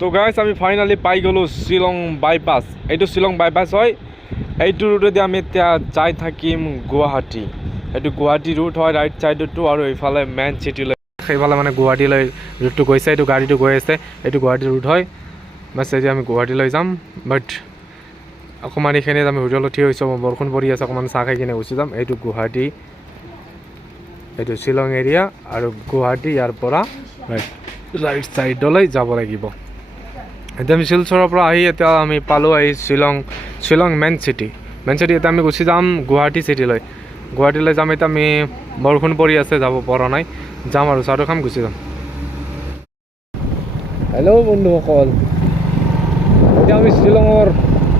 তো গাইস আমি ফাইনালি পাই গ'লো শ্বিলং বাইপাছ। এইটো শ্বিলং বাইপাছ হয়। এইটো ৰুটেদি আমি এতিয়া যাই থাকিম গুৱাহাটী। এইটো গুৱাহাটী ৰুট হয় ৰাইট ছাইডতো, আৰু এইফালে মেইন চিটিলৈ, সেইফালে মানে গুৱাহাটীলৈ ৰুটটো গৈছে। এইটো গাড়ীটো গৈ আছে, এইটো গুৱাহাটী ৰুট হয়। বাছ এতিয়া আমি গুৱাহাটীলৈ যাম। বাট অকণমান এইখিনিত আমি হোটেলত থিয় হৈছোঁ, বৰষুণ পৰি আছে, অকণমান চাহ খাই কিনে গুচি যাম। এইটো গুৱাহাটী, এইটো শ্বিলং এৰিয়া, আৰু গুৱাহাটী ইয়াৰ পৰা ৰাইট ছাইডলৈ যাব লাগিব। এতিয়া আমি শিলচৰৰ পৰা আহি এতিয়া আমি পালোঁ আহি শ্বিলং মেইন চিটি। এতিয়া আমি গুচি যাম গুৱাহাটী চিটিলৈ। গুৱাহাটীলৈ যাম। এতিয়া আমি বৰষুণ পৰি আছে, যাব পৰা নাই, যাম আৰু চাহটো খাম, গুচি যাম। হেল্ল' বন্ধুসকল, এতিয়া আমি শ্বিলঙৰ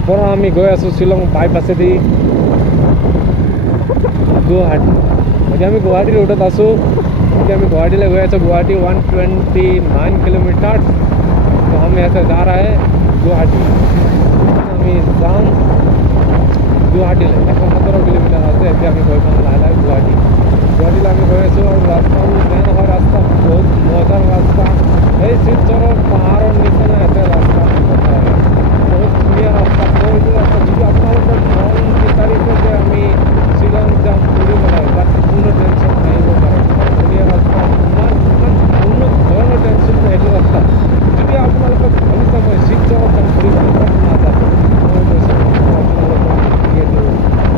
পৰা আমি গৈ আছোঁ শ্বিলং বাইপাছেদি গুৱাহাটী। এতিয়া আমি গুৱাহাটী ৰোডত আছোঁ। এতিয়া আমি गुवाहाटी गए तो गुवाहाटी 129 किलोमीटर। तो हम यहाँ से जा रहा है गुवाहाटी। আমি যাম গুৱাহাটীলৈ 117 কিলোমিটাৰ আছে। এতিয়া আমি গৈ পাম লাহে লাহে গুৱাহাটীলৈ আমি গৈ আছোঁ। আৰু ৰাস্তাবোৰ বেয়া নহয়, ৰাস্তা বহুত মজাৰ ৰাস্তা। এই শিলচৰৰ পাহাৰৰ নিচিনা ইয়াতে ৰাস্তা, বহুত ধুনীয়া ৰাস্তা। এইটো ৰাস্তা যদি আপোনালোকৰ মন বিচাৰিছে যে আমি শ্বিলং যাম ফুৰিবলৈ, তাত কোনো টেনশ্যন আহিব পাৰে। ধুনীয়া ৰাস্তা, ইমান কোনো ধৰণৰ টেনশ্যন নাই এইটো ৰাস্তা। যদি আপোনালোকক ভাবিছে মই শিলচৰত যাম ফুৰিবলৈ, তাত নাযাব। মই কৈছোঁ আপোনালোকক ভিডিঅ'টো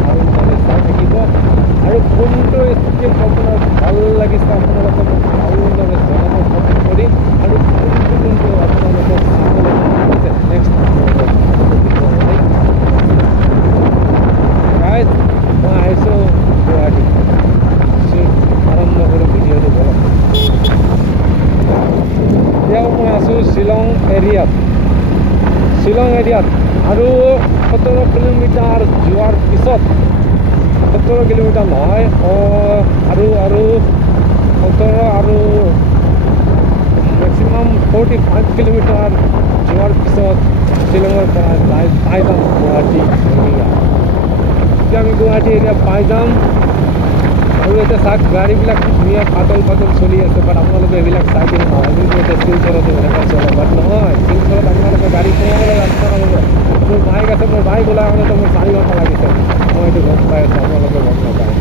ভালদৰে চাই থাকিব, আৰু কোনটো স্কিপ আপোনাৰ ভাল লাগিছে আপোনালোকক ভালদৰে জনাব কমেণ্ট কৰি, আৰু কোনটো আপোনালোকক চাবলৈ আছে নেক্সট গাইজ। মই আহিছোঁ গুৱাহাটী, আৰম্ভ কৰোঁ ভিডিঅ'টো বলক। এতিয়াও মই আছোঁ শ্বিলং এৰিয়াত আৰু 17 কিলোমিটাৰ যোৱাৰ পিছত, 17 কিলোমিটাৰ নহয়, আৰু 17 আৰু মেক্সিমাম 45 কিলোমিটাৰ যোৱাৰ পিছত শ্বিলঙৰ পৰা পাই যাম গুৱাহাটী এৰিয়া। এতিয়া আমি গুৱাহাটী এৰিয়া পাই যাম। আৰু এতিয়া চাওক গাড়ীবিলাক ধুনীয়া পাতল চলি আছে। বাট আপোনালোকে এইবিলাক চাই কিনে নাভাবিব যে শিলচৰত এনেকুৱা চলে। বাট নহয়, শিলচৰত আপোনালোকে গাড়ী সোমাবলৈ ৰাস্তা নাপাব। মোৰ বাইক আছে, মোৰ বাইক ওলাই আহোঁতে মোৰ 4 ঘণ্টা লাগিছে। মই এইটো গম পাই আছোঁ, আপোনালোকে গম নাপায়।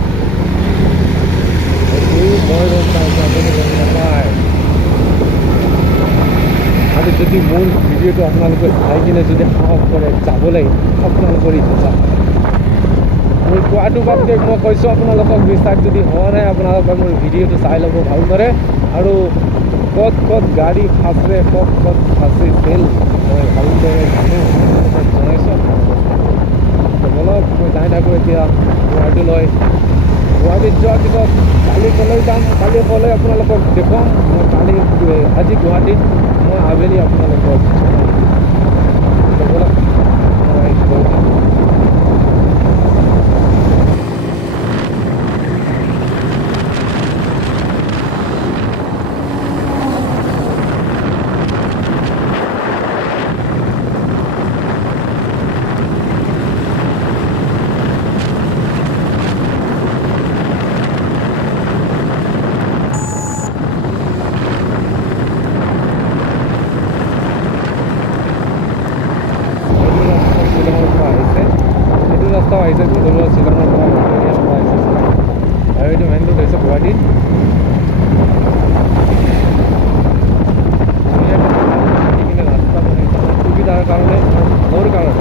মই গম পাইছোঁ, আপুনি গম নাপায়। আৰু যদি মোৰ ভিডিঅ'টো আপোনালোকে চাই কিনে যদি সাহস কৰে যাবলৈ, আপোনালোকৰ ইচ্ছা। মোৰ কোৱাটো বাদ দিয়ক, মই কৈছোঁ আপোনালোকক বিশ্বাস যদি হোৱা নাই, আপোনালোকে মোৰ ভিডিঅ'টো চাই ল'ব ভালদৰে। আৰু ক'ত গাড়ী ফাঁচে, ক'ত ফাঁচিছিল মই ভালদৰে জানো, মই জনাইছোঁ আপোনালোকক। বলক মই যাই থাকোঁ এতিয়া গুৱাহাটীলৈ। গুৱাহাটীত যোৱাৰ পিছত কালি ক'লৈ যাম, কালি ক'লৈ আপোনালোকক দেখুৱাম। মই আজি গুৱাহাটীত মই আবেলি আপোনালোকক জনাম। বলক মই গৈ যাম। আহিছে গধূলি শ্বিলঙৰ পৰা আহিছে, আৰু এইটো মেইন ৰোড হৈছে গুৱাহাটীত। কিনে ৰাস্তা বনাইছে সুবিধাৰ কাৰণে, মোৰ কাৰণে,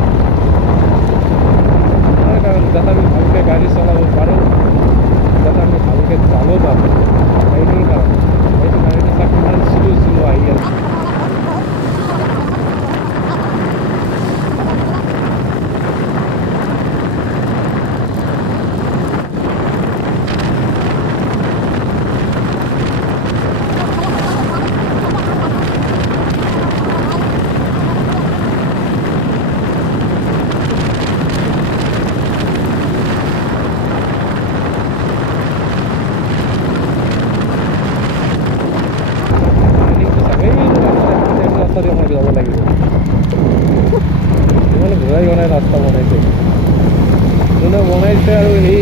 যাতে আমি ভালকৈ গাড়ী চলাব পাৰোঁ, যাতে আমি ভালকৈ যাব পাৰোঁ। এইটোৰ কাৰণে এইটো গাড়ীটো চাওক কিমান শ্ল' আহি আছে। যাব লাগিব, ইমান ঘূৰাই ৰাস্তা বনাইছে। যোনে বনাইছে আৰু সি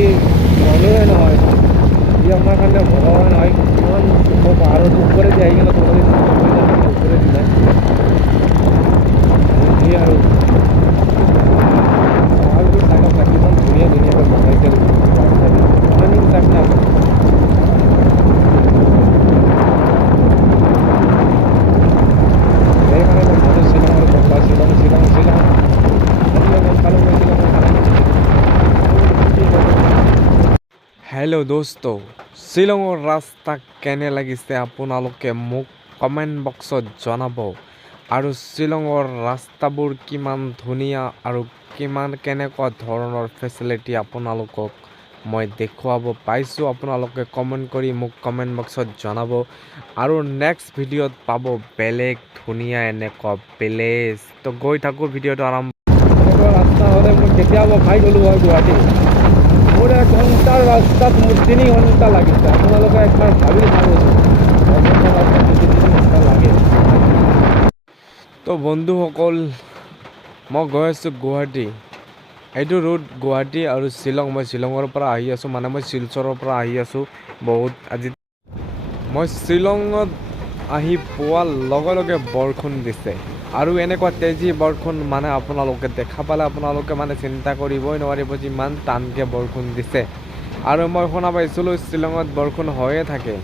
মানুহে নহয়, সি আমাৰ কাৰণে ভগৱান হয়। ইমান পাহাৰৰ ওপৰেদি আহি কিনে ওপৰেদি যায়। হেল্ল' দোস্ত, শ্বিলঙৰ ৰাস্তা কেনে লাগিছে আপোনালোকে মোক কমেণ্ট বক্সত জনাব। আৰু শ্বিলঙৰ ৰাস্তাবোৰ কিমান ধুনীয়া আৰু কেনেকুৱা ধৰণৰ ফেচিলিটি আপোনালোকক মই দেখুৱাব পাইছোঁ, আপোনালোকে কমেণ্ট কৰি মোক কমেণ্ট বক্সত জনাব। আৰু নেক্সট ভিডিঅ'ত পাব বেলেগ ধুনীয়া এনেকুৱা প্লেচ। তো গৈ থাকোঁ ভিডিঅ'টো আৰম্ভ। এনেকুৱা ৰাস্তা হ'লে মই কেতিয়াবা খাই গ'লোঁ হয় গুৱাহাটী। মোৰ 1 ঘণ্টাৰ ৰাস্তাত মোৰ 3 ঘণ্টা লাগিছে। আপোনালোকে একবাৰ ভাবি চাবচোন, 1 ঘণ্টাৰ ৰাস্তাত যদি 3 ঘণ্টা লাগে। তো বন্ধুসকল, মই গৈ আছোঁ গুৱাহাটী। এইটো ৰোড গুৱাহাটী আৰু শ্বিলং। মই শ্বিলঙৰ পৰা আহি আছোঁ, মানে মই শিলচৰৰ পৰা আহি আছোঁ। আজি মই শ্বিলঙত আহি পোৱাৰ লগে লগে বৰষুণ দিছে, আৰু এনেকুৱা তেজি বৰষুণ মানে আপোনালোকে দেখা পালে আপোনালোকে মানে চিন্তা কৰিবই নোৱাৰিব যিমান টানকৈ বৰষুণ দিছে। আৰু মই শুনা পাইছিলোঁ শ্বিলঙত বৰষুণ হৈয়ে থাকে,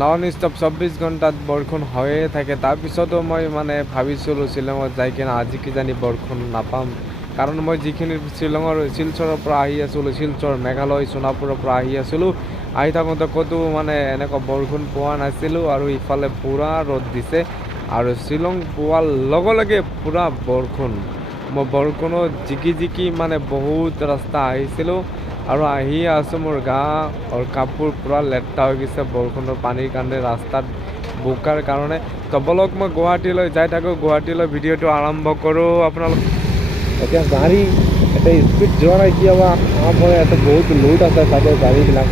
নন ষ্টপ 24 ঘণ্টাত বৰষুণ হৈয়ে থাকে। তাৰপিছতো মই মানে ভাবিছিলোঁ শ্বিলঙত যাই কিনে আজি কিজানি বৰষুণ নাপাম, কাৰণ মই যিখিনি শিলচৰৰ পৰা আহি আছিলোঁ, শিলচৰ মেঘালয় সোণাপুৰৰ পৰা আহি আছিলোঁ, আহি থাকোঁতে ক'তো মানে এনেকুৱা বৰষুণ পোৱা নাছিলোঁ। আৰু ইফালে পূৰা ৰ'দ দিছে, আৰু শ্বিলং পোৱাৰ লগে লগে পূৰা বৰষুণ। মই বৰষুণত জিকি মানে বহুত ৰাস্তা আহিছিলোঁ, আৰু আহি আছোঁ, মোৰ গা আৰু কাপোৰ পূৰা লেতেৰা হৈ গৈছে বৰষুণৰ পানীৰ কাৰণে, ৰাস্তাত বোকাৰ কাৰণে। তো বলক মই গুৱাহাটীলৈ যাই থাকোঁ, গুৱাহাটীলৈ ভিডিঅ'টো আৰম্ভ কৰোঁ। আপোনালোক এতিয়া গাড়ী এটা স্পীড যোৱা নাই, কিয়বা আপ হৈ আছে, বহুত লোড আছে তাতে গাড়ীবিলাক,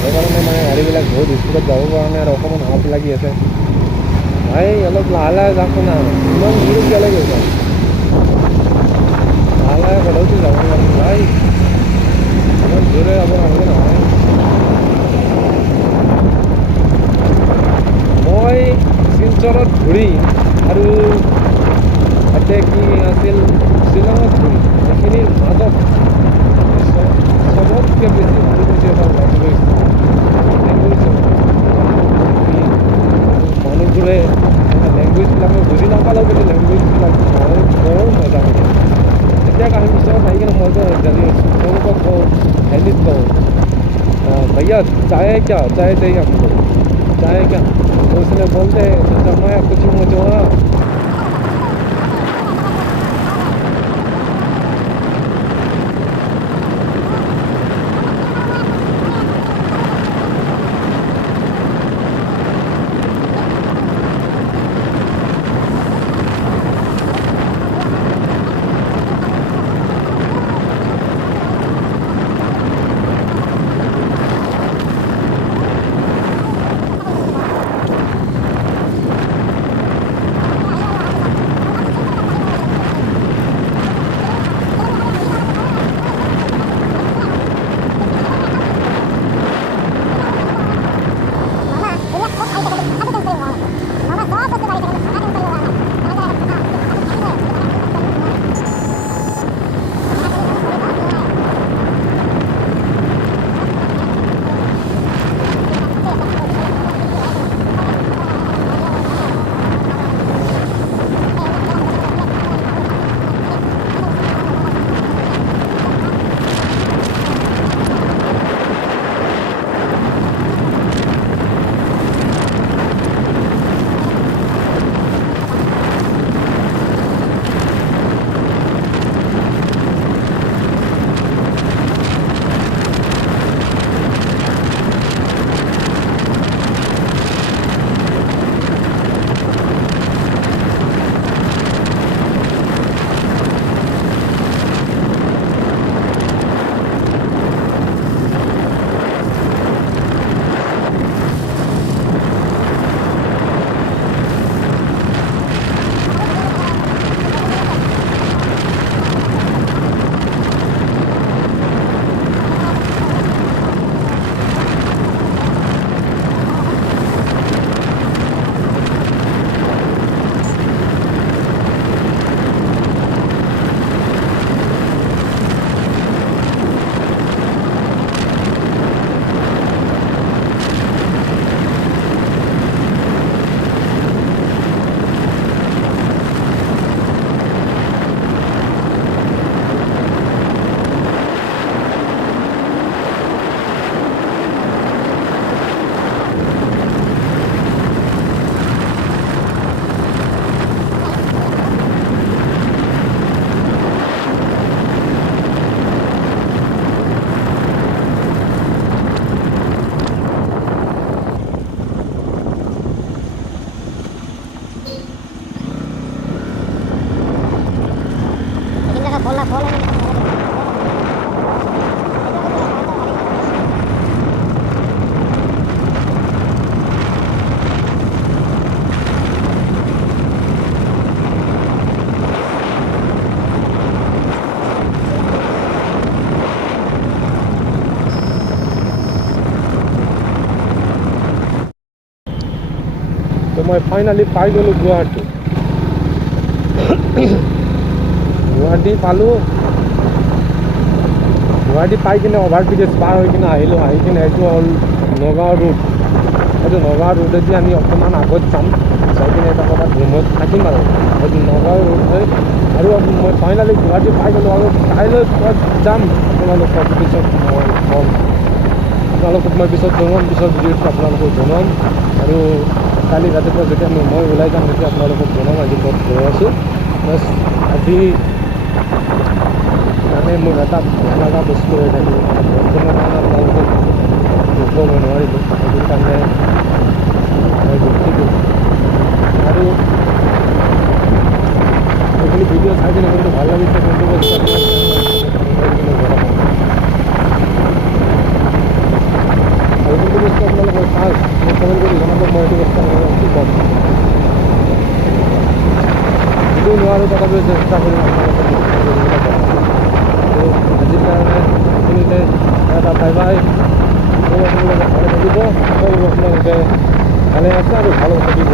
সেইকাৰণে মানে গাড়ীবিলাক বহুত স্পীডত যাব পৰা নাই, আৰু অকণমান আপ লাগি আছে। ভাই অলপ লাহে লাহে যাওকচোন না, ইমান দূৰত গ'লে গৈছে, লাহে লাহে কলৈতো যাব নোৱাৰিম ভাই, ইমান জোৰে যাব নালাগে নহয়। মই শিলচৰত ঘূৰি আৰু তাতে কি আছিল শ্বিলঙত ঘূৰি, এইখিনিৰ মাজত চবতকৈ বেছি ভাল পাইছোঁ এটা লেংগুৱেজ। মানুহবোৰে লেংগুৱেজবিলাক মই বুজি নাপালেও, কিন্তু লেংগুৱেজবিলাক বৰ মজা লাগে। এতিয়া কাহিনী পিছত আহি কিনে মইতো জানি তেওঁলোকক কওঁ, হিন্দীত কওঁ, भैया चाय है क्या, चाय चाहिए हमको, चाय है क्या। तो उसने बोलते जब मैं कुछ मुझे মই ফাইনেলি পাই গ'লোঁ গুৱাহাটী। গুৱাহাটী পালোঁ। গুৱাহাটী পাই কিনে অভাৰ ব্ৰিজ পাৰ হৈ কিনে আহিলোঁ। আহি কিনে এইটো হ'ল নগাঁও ৰোড। এইটো নগাঁও ৰোডেদি আমি অকণমান আগত যাম, যাই কিনে এটা ক'ৰবাত ৰুমত থাকিম আৰু। এইটো নগাঁও ৰোড হয় আৰু মই ফাইনেলি গুৱাহাটী পাই গ'লোঁ। আৰু কাইলৈ ক'ত যাম আপোনালোকক পিছত মই ক'ম। আপোনালোকক মই পিছত জনাম, পিছত ভিডিঅ'টো আপোনালোকক জনাম। আৰু কালি ৰাতিপুৱা যেতিয়া মই ওলাই যাম তেতিয়া আপোনালোকক জনাম আজি ক'ত গৈ আছোঁ। প্লাছ আজি মানে মোৰ এটা ভাল লগা বস্তু হৈ থাকিব, মানে বৰ্তমানৰ কাৰণে আপোনালোকক দেখুৱাব নোৱাৰিলোঁ, সেইটো কাৰণে মই দুখিত। আৰু এইখিনি ভিডিঅ' চাই কিনে কোনটো ভাল লাগিছে, কোনটো বস্তু আপোনালোকে জনাব। আৰু কোনটো বস্তু আপোনালোকৰ ভাল মোক কমেণ্ট কৰি জনাব, মই এইটো বস্তু আপোনালোকক কি ক'ম। যিটো নোৱাৰোঁ তথাপিও চেষ্টা কৰিম আপোনালোকক আজিৰ কাৰণে এইখিনিতে এটা বাই বাই। আপোনালোকে ভালে থাকিব, আপোনালোকে ভালে আছে আৰু ভালো থাকিব।